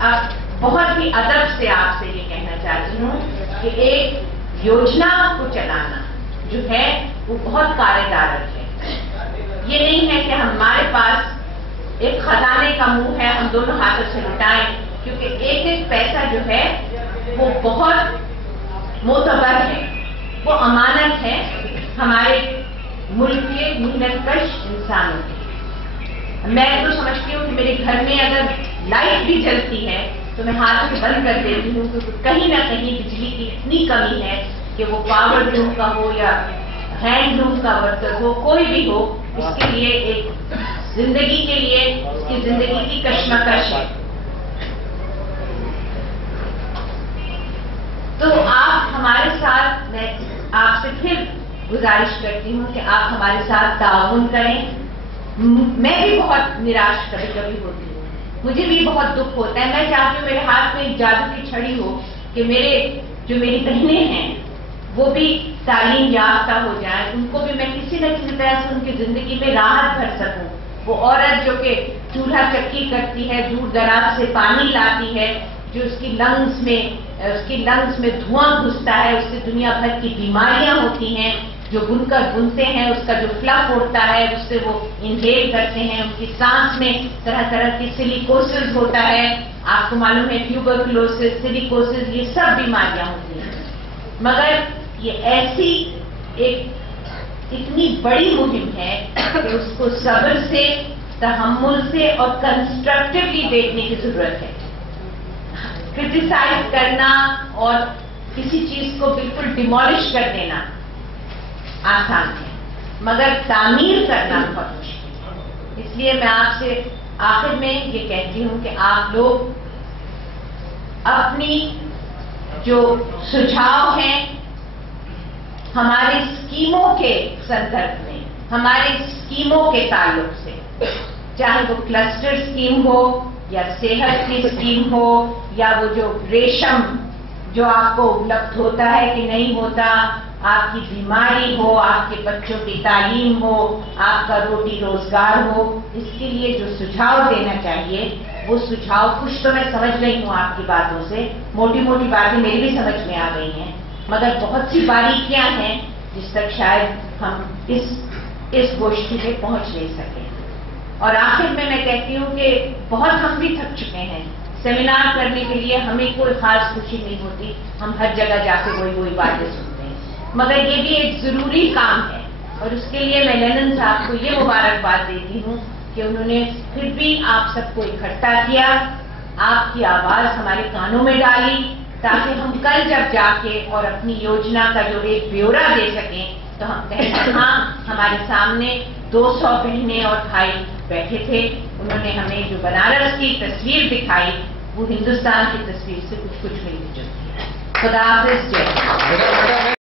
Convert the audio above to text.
اب بہت ہی ادب سے آپ سے یہ کہنا چاہتی ہوں کہ ایک یوجنا کو چلانا جو ہے وہ بہت کارآمد ہے. یہ نہیں ہے کہ ہمارے پاس ایک خزانے کا منہ ہے ہم دونوں ہاتھوں سے لٹائیں، کیونکہ ایک ایک پیسہ جو ہے وہ بہت معتبر ہے، وہ امانت ہے ہمارے ملک کے محنت کش انسانوں کی. میں تو سمجھتی ہوں کہ میرے گھر میں اگر لائٹ بھی جلتی ہے تو میں ہاتھ سے بند کر دیتی ہوں، کیونکہ کہیں نہ کہیں بجلی کی اتنی کمی ہے کہ وہ پاور لوم کا ہو یا ہینڈ لوم کا برتن ہو، کوئی بھی ہو، اس کے لیے ایک زندگی کے لیے اس کی زندگی کی کشمکش ہے. تو آپ ہمارے ساتھ، میں آپ سے پھر گزارش کرتی ہوں کہ آپ ہمارے ساتھ تعاون کریں. میں بھی بہت نراش کبھی کبھی ہوتی ہوں، مجھے بھی بہت دکھ ہوتا ہے. میں چاہتی ہوں میرے ہاتھ میں ایک جادو کی چھڑی ہو کہ میری بہنیں ہیں وہ بھی تعلیم یافتہ ہو جائیں، ان کو بھی میں کسی نہ کسی طرح سے ان کی زندگی میں راحت بھر سکوں. وہ عورت جو کہ چولہا چکی کرتی ہے، دور دراز سے پانی لاتی ہے، جو اس کی لنگز میں دھواں گھستا ہے، اس سے دنیا بھر کی بیماریاں ہوتی ہیں. جو بنکر بنتے ہیں اس کا جو فلف اڑتا ہے اس سے وہ انہیل کرتے ہیں، ان کی سانس میں طرح طرح کی سلیکوسس ہوتا ہے. آپ کو معلوم ہے ٹیوبرکلوسس، سلیکوسس، یہ سب بیماریاں ہوتی ہیں. مگر یہ ایسی ایک اتنی بڑی مہم ہے کہ اس کو صبر سے، تحمل سے اور کنسٹرکٹیولی دیکھنے کی ضرورت ہے. کرٹیسائز کرنا اور کسی چیز کو بالکل ڈیمولش کر دینا آسان ہے، مگر تعمیر کرنا بہت مشکل ہے. اس لیے میں آپ سے آخر میں یہ کہتی ہوں کہ آپ لوگ اپنی جو سجھاؤ ہیں ہماری اسکیموں کے سندرب میں، ہماری اسکیموں کے تعلق سے، چاہے وہ کلسٹر اسکیم ہو یا صحت کی اسکیم ہو یا وہ جو ریشم جو آپ کو اپلبدھ ہوتا ہے کہ نہیں ہوتا، آپ کی بیماری ہو، آپ کے بچوں کی تعلیم ہو، آپ کا روٹی روزگار ہو، اس کے لیے جو سجھاؤ دینا چاہیے وہ سجھاؤ کچھ تو میں سمجھ رہی ہوں آپ کی باتوں سے، موٹی موٹی باتیں میری بھی سمجھ میں آ گئی ہیں، مگر بہت سی باریکیاں ہیں جس تک شاید ہم اس گوشتی میں پہنچ نہیں سکے. اور آخر میں کہتی ہوں کہ بہت ہم بھی تھک چکے ہیں. سیمینار کرنے کے لیے ہمیں کوئی خاص خوشی نہیں ہوتی، ہم ہر جگہ جا کے وہی باتیں سنتے ہیں، مگر یہ بھی ایک ضروری کام ہے. اور اس کے لیے میں لینن صاحب کو یہ مبارکباد دیتی ہوں کہ انہوں نے پھر بھی آپ سب کو اکٹھا کیا، آپ کی آواز ہمارے کانوں میں ڈالی، تاکہ ہم کل جب جا کے اور اپنی یوجنا کا جو ایک بیورا دے سکیں تو ہم کہیں ہاں ہمارے سامنے 200 بہنیں اور بھائی بیٹھے تھے، انہوں نے ہمیں جو بنارس کی تصویر دکھائی وہ ہندوستان کی تصویر سے کچھ ملتی جلتی ہے. خدا حافظ. جے